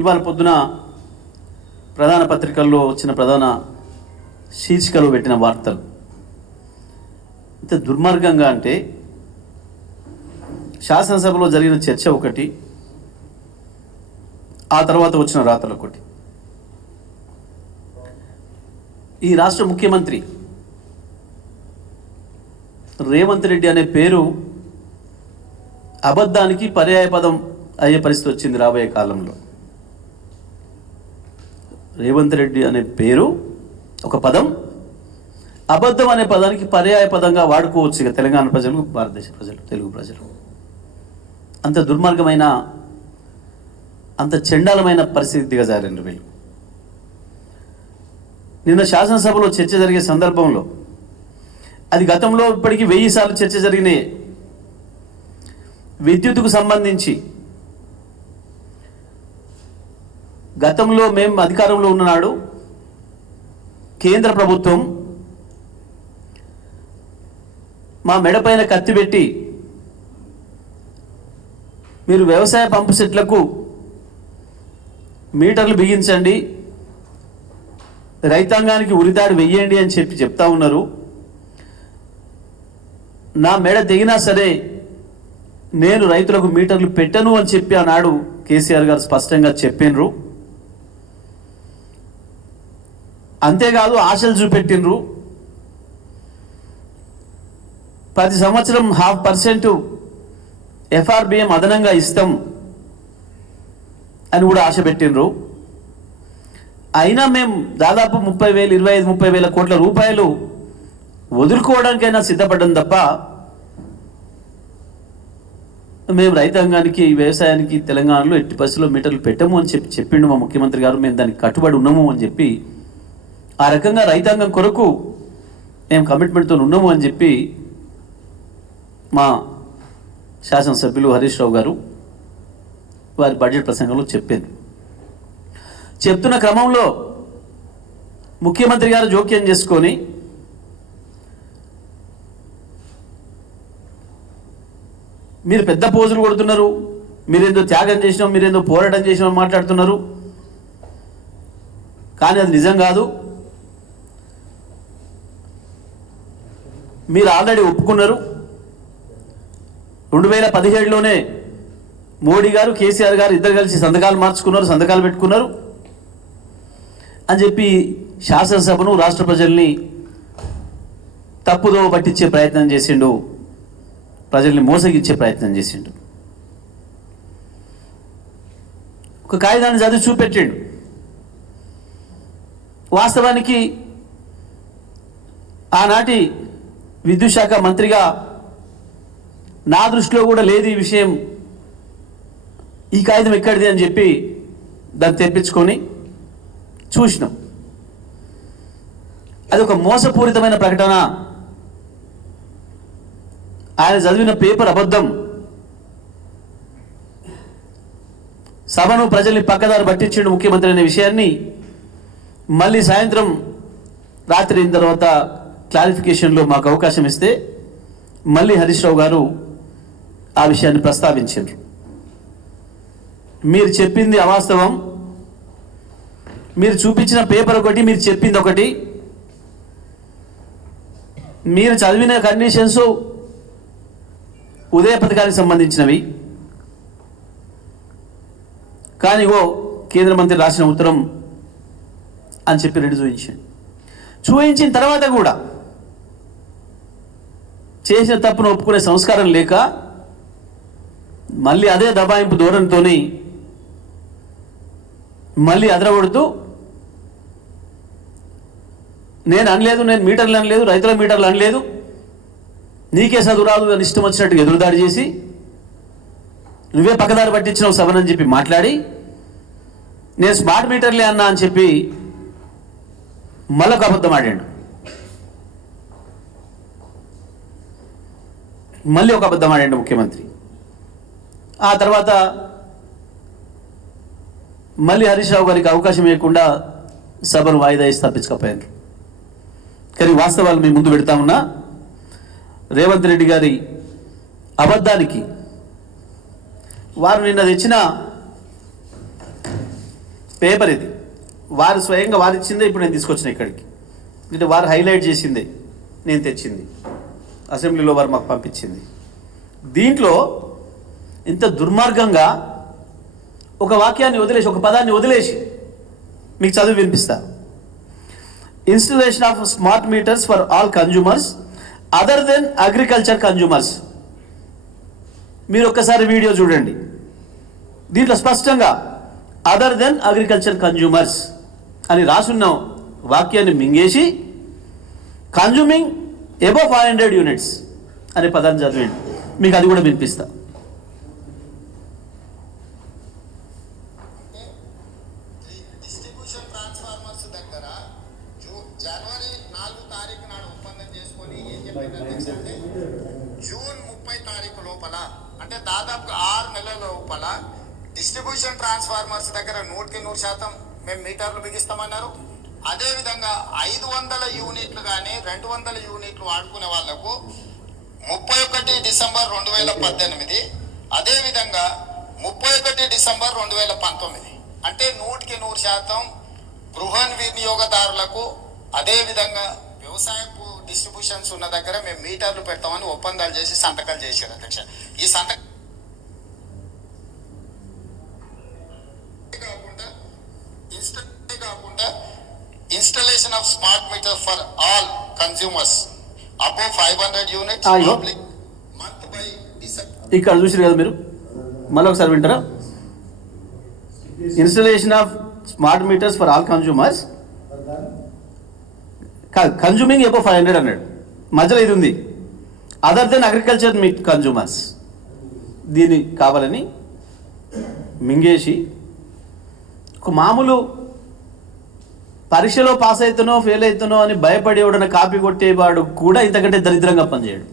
ఇవాళ పొద్దున ప్రధాన పత్రికల్లో వచ్చిన ప్రధాన శీర్షికలు పెట్టిన వార్తలు ఇంత దుర్మార్గంగా అంటే శాసనసభలో జరిగిన చర్చ ఒకటి, ఆ తర్వాత వచ్చిన రాతలు ఒకటి. ఈ రాష్ట్ర ముఖ్యమంత్రి రేవంత్ రెడ్డి అనే పేరు అబద్ధానికి పర్యాయపదం అయ్యే పరిస్థితి వచ్చింది. రాబోయే కాలంలో రేవంత్ రెడ్డి అనే పేరు ఒక పదం అబద్ధం అనే పదానికి పర్యాయ పదంగా వాడుకోవచ్చు. ఇక తెలంగాణ ప్రజలు, భారతదేశ ప్రజలు, తెలుగు ప్రజలు అంత దుర్మార్గమైన, అంత చండాలమైన పరిస్థితి దిగజారండి వీళ్ళు. నిన్న శాసనసభలో చర్చ జరిగే సందర్భంలో, అది గతంలో ఇప్పటికీ 1000 సార్లు చర్చ జరిగినాయి. విద్యుత్తుకు సంబంధించి గతంలో మేము అధికారంలో ఉన్ననాడు కేంద్ర ప్రభుత్వం మా మెడపైన కత్తి పెట్టి మీరు వ్యవసాయ పంపు సెట్లకు మీటర్లు బిగించండి, రైతాంగానికి ఉరితాడు వెయ్యండి అని చెప్తా ఉన్నారు. నా మెడ తెగినా సరే నేను రైతులకు మీటర్లు పెట్టను అని చెప్పి ఆనాడు కేసీఆర్ గారు స్పష్టంగా చెప్పినరు. అంతేకాదు ఆశలు చూపెట్టినరు. ప్రతి సంవత్సరం 0.5% FRBM అదనంగా ఇస్తాం అని కూడా ఆశ పెట్టినరు. అయినా మేము దాదాపు 30,000, 25-30,000 కోట్ల రూపాయలు వదులుకోవడానికైనా సిద్ధపడ్డం తప్ప మేము రైతాంగానికి, వ్యవసాయానికి తెలంగాణలో ఎట్టి పరిస్థితుల్లో మీటర్లు పెట్టము అని చెప్పిండు మా ముఖ్యమంత్రి గారు. మేము దానికి కట్టుబడి ఉన్నాము అని చెప్పి, ఆ రకంగా రైతాంగం కొరకు మేము కమిట్మెంట్తో ఉన్నాము అని చెప్పి మా శాసనసభ్యులు హరీష్ రావు గారు వారి బడ్జెట్ ప్రసంగంలో చెప్పారు. చెప్తున్న క్రమంలో ముఖ్యమంత్రి గారు జోక్యం చేసుకొని మీరు పెద్ద పోజులు కొడుతున్నారు, మీరేందో త్యాగం చేసినాం, మీరేందో పోరాటం చేసినాం మాట్లాడుతున్నారు. కానీ అది నిజం కాదు. మీరు ఆల్రెడీ ఒప్పుకున్నారు. 2017లోనే మోడీ గారు, కేసీఆర్ గారు ఇద్దరు కలిసి సంతకాలు మార్చుకున్నారు, సంతకాలు పెట్టుకున్నారు అని చెప్పి శాసనసభను, రాష్ట్ర ప్రజల్ని తప్పుదో పట్టించే ప్రయత్నం చేసిండు, ప్రజల్ని మోసగిచ్చే ప్రయత్నం చేసిండు. ఒక కాగితాన్ని చదివి చూపెట్టాడు. వాస్తవానికి ఆనాటి విద్యుత్ శాఖ మంత్రిగా నా దృష్టిలో కూడా లేదు ఈ విషయం. ఈ కాగితం ఎక్కడిది అని చెప్పి దాన్ని తెప్పించుకొని చూసినాం. అది ఒక మోసపూరితమైన ప్రకటన. ఆయన చదివిన పేపర్ అబద్ధం. సభను, ప్రజల్ని పక్కదారి పట్టించిండు ముఖ్యమంత్రి అనే విషయాన్ని మళ్ళీ సాయంత్రం, రాత్రి అయిన తర్వాత క్లారిఫికేషన్లో మాకు అవకాశం ఇస్తే మళ్ళీ హరీష్ రావు గారు ఆ విషయాన్ని ప్రస్తావించారు. మీరు చెప్పింది అవాస్తవం, మీరు చూపించిన పేపర్ ఒకటి, మీరు చెప్పింది ఒకటి, మీరు చదివిన కండిషన్స్ ఉదయ పథకానికి సంబంధించినవి. కానీ కేంద్ర మంత్రి రాసిన ఉత్తరం అని చెప్పి రెడీ చూపించిన తర్వాత కూడా చేసిన తప్పును ఒప్పుకునే సంస్కారం లేక మళ్ళీ అదే దబాయింపు ధోరణితో మళ్ళీ అదరగొడుతూ, నేను అనలేదు, నేను మీటర్లు అనలేదు, రైతుల మీటర్లు అనలేదు, నీకే చదువు రాదు అని ఇష్టం వచ్చినట్టుగా ఎదురుదాడి చేసి నువ్వే పక్కదారి పట్టించినావు సభనని చెప్పి మాట్లాడి, నేను స్మార్ట్ మీటర్లే అన్నా అని చెప్పి మళ్ళొక అబద్ధం ఆడాడు. మళ్ళీ ఒక అబద్ధం ఆడాడు ముఖ్యమంత్రి. ఆ తర్వాత మళ్ళీ హరీష్ రావు గారికి అవకాశం ఇవ్వకుండా సభను వాయిదా వేసి తప్పించకపోయారు. కానీ వాస్తవాలు మీ ముందు పెడతా ఉన్నా. రేవంత్ రెడ్డి గారి అబద్ధానికి వారు నిన్న తెచ్చిన పేపర్ ఇది, వారు స్వయంగా వారు ఇచ్చిందే ఇప్పుడు నేను తీసుకొచ్చిన ఇక్కడికి. అంటే వారు హైలైట్ చేసిందే నేను తెచ్చింది, అసెంబ్లీలో వారు మాకు పంపించింది. దీంట్లో ఇంత దుర్మార్గంగా ఒక వాక్యాన్ని వదిలేసి, ఒక పదాన్ని వదిలేసి మీకు చదివి వినిపిస్తా. Installation of smart meters for all consumers other than agriculture consumers. మీరు ఒక్కసారి వీడియో చూడండి. దీంట్లో స్పష్టంగా అదర్ దెన్ అగ్రికల్చర్ కన్జ్యూమర్స్ అని రాసున్న వాక్యాన్ని మింగేసి కన్జ్యూమింగ్ అబవ్ 500 యూనిట్స్ అనే పదాన్ని చదివండి. మీకు అది కూడా వినిపిస్తా. డిస్ట్రిబ్యూషన్ ట్రాన్స్ఫార్మర్స్ దగ్గర జనవరి 4 తారీఖు నాడు ఒప్పందం చేసుకొని ఏం చెప్పిందంటే జూన్ 30 తారీఖు లోపల, అంటే దాదాపు 6 నెలల లోపల డిస్ట్రిబ్యూషన్ ట్రాన్స్ఫార్మర్స్ దగ్గర 100% మేము మీటర్లు బిగిస్తామన్నారు. అదేవిధంగా 500 యూనిట్లు కానీ 200 యూనిట్లు వాడుకునే వాళ్లకు 31 డిసెంబర్ 2018, అదేవిధంగా 31 డిసెంబర్ 2019, అంటే 100% గృహ వినియోగదారులకు, అదేవిధంగా వ్యవసాయపు డిస్ట్రిబ్యూషన్స్ ఉన్న దగ్గర మేము మీటర్లు పెడతామని ఒప్పందాలు చేసి సంతకాలు చేశారు అధ్యక్ష. ఈ సంతకం కాకుండా installation of smart meter for all consumers above 500 units public month by December. ఇక్కడ చూసారు కదా మీరు, మళ్ళీ ఒకసారి వింటారా? Installation of smart meters for all consumers, consuming above 500 అన్నాడు, మధ్యలో ఇది ఉంది other than agriculture meet consumers. దీన్ని కావాలని మింగేసి ఒక మామూలు పరీక్షలో పాస్ అవుతానో ఫెయిల్ అవుతానో అని భయపడి ఎవడన్నా కాపీ కొట్టేవాడు కూడా ఇంతకంటే దరిద్రంగా పనిచేయడు.